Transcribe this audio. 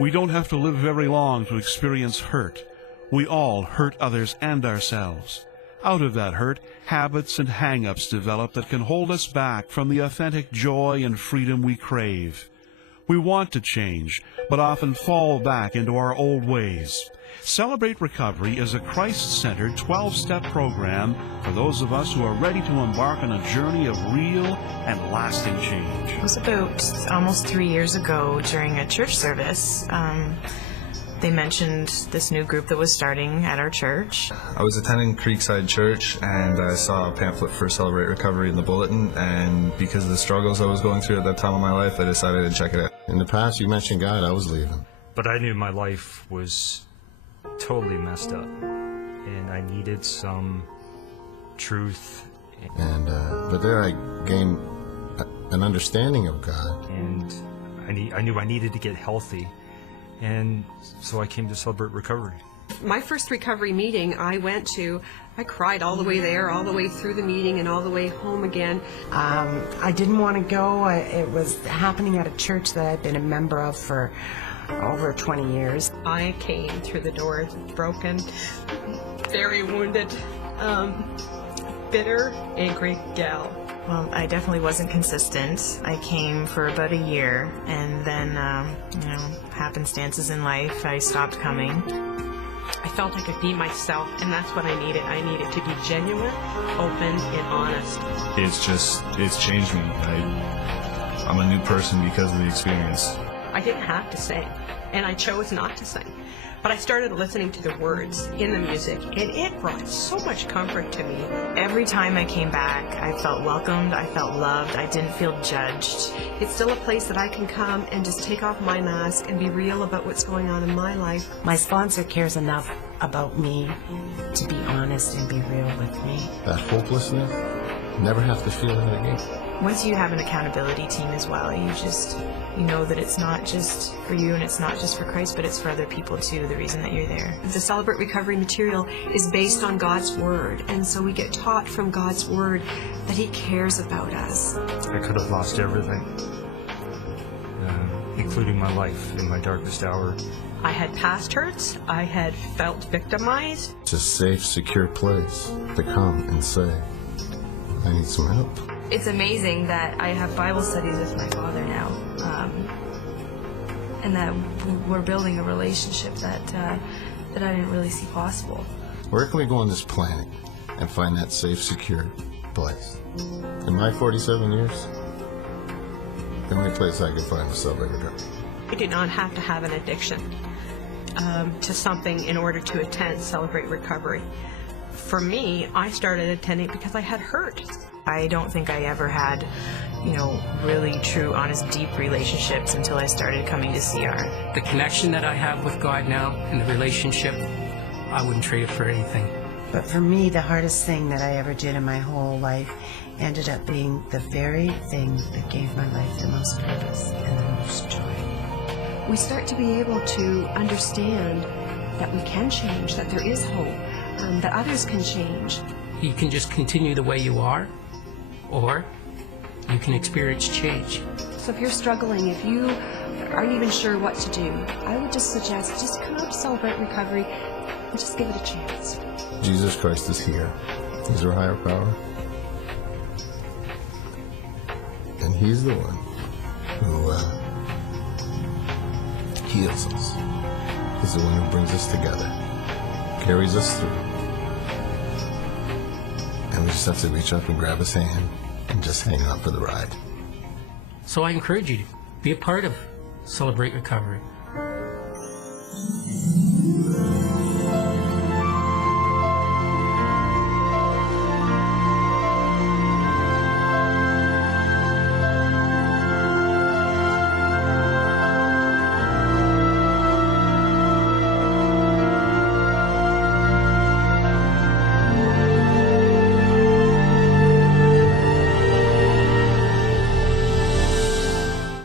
We don't have to live very long to experience hurt. We all hurt others and ourselves. Out of that hurt, habits and hangups develop that can hold us back from the authentic joy and freedom we crave. We want to change, but often fall back into our old ways. Celebrate Recovery is a Christ-centered 12-step program for those of us who are ready to embark on a journey of real and lasting change. It was about almost 3 years ago during a church service. They mentioned this new group that was starting at our church. I was attending Creekside Church and I saw a pamphlet for Celebrate Recovery in the bulletin, and because of the struggles I was going through at that time of my life, I decided to check it out. In the past, you mentioned God, I was leaving. But I knew my life was totally messed up and I needed some truth. But there I gained an understanding of God. And I knew I needed to get healthy. And so I came to Celebrate Recovery. My first recovery meeting I went to, I cried all the way there, all the way through the meeting, and all the way home again. I didn't want to go. It was happening at a church that I'd been a member of for over 20 years. I came through the door broken, very wounded, bitter, angry gal. Well, I definitely wasn't consistent. I came for about a year, and then, happenstances in life, I stopped coming. I felt I could be myself, and that's what I needed. I needed to be genuine, open, and honest. It's changed me. I'm a new person because of the experience. I didn't have to sing, and I chose not to sing. But I started listening to the words in the music, and it brought so much comfort to me. Every time I came back, I felt welcomed, I felt loved, I didn't feel judged. It's still a place that I can come and just take off my mask and be real about what's going on in my life. My sponsor cares enough about me to be honest and be real with me. That hopelessness, never have to feel that again. Once you have an accountability team as well, you know that it's not just for you and it's not just for Christ, but it's for other people too, the reason that you're there. The Celebrate Recovery material is based on God's Word, and so we get taught from God's Word that He cares about us. I could have lost everything, including my life in my darkest hour. I had past hurts. I had felt victimized. It's a safe, secure place to come and say, I need some help. It's amazing that I have Bible studies with my father now, and that we're building a relationship that I didn't really see possible. Where can we go on this planet and find that safe, secure place? In my 47 years, the only place I could find was Celebrate Recovery. You do not have to have an addiction to something in order to attend Celebrate Recovery. For me, I started attending because I had hurt. I don't think I ever had, really true, honest, deep relationships until I started coming to CR. The connection that I have with God now and the relationship, I wouldn't trade it for anything. But for me, the hardest thing that I ever did in my whole life ended up being the very thing that gave my life the most purpose and the most joy. We start to be able to understand that we can change, that there is hope, that others can change. You can just continue the way you are, or you can experience change. So if you're struggling, if you aren't even sure what to do, I would just suggest just come out to Celebrate Recovery and just give it a chance. Jesus Christ is here. He's our higher power. And He's the one who heals us. He's the one who brings us together, carries us through. And we just have to reach up and grab His hand and just hang on for the ride. So I encourage you to be a part of Celebrate Recovery.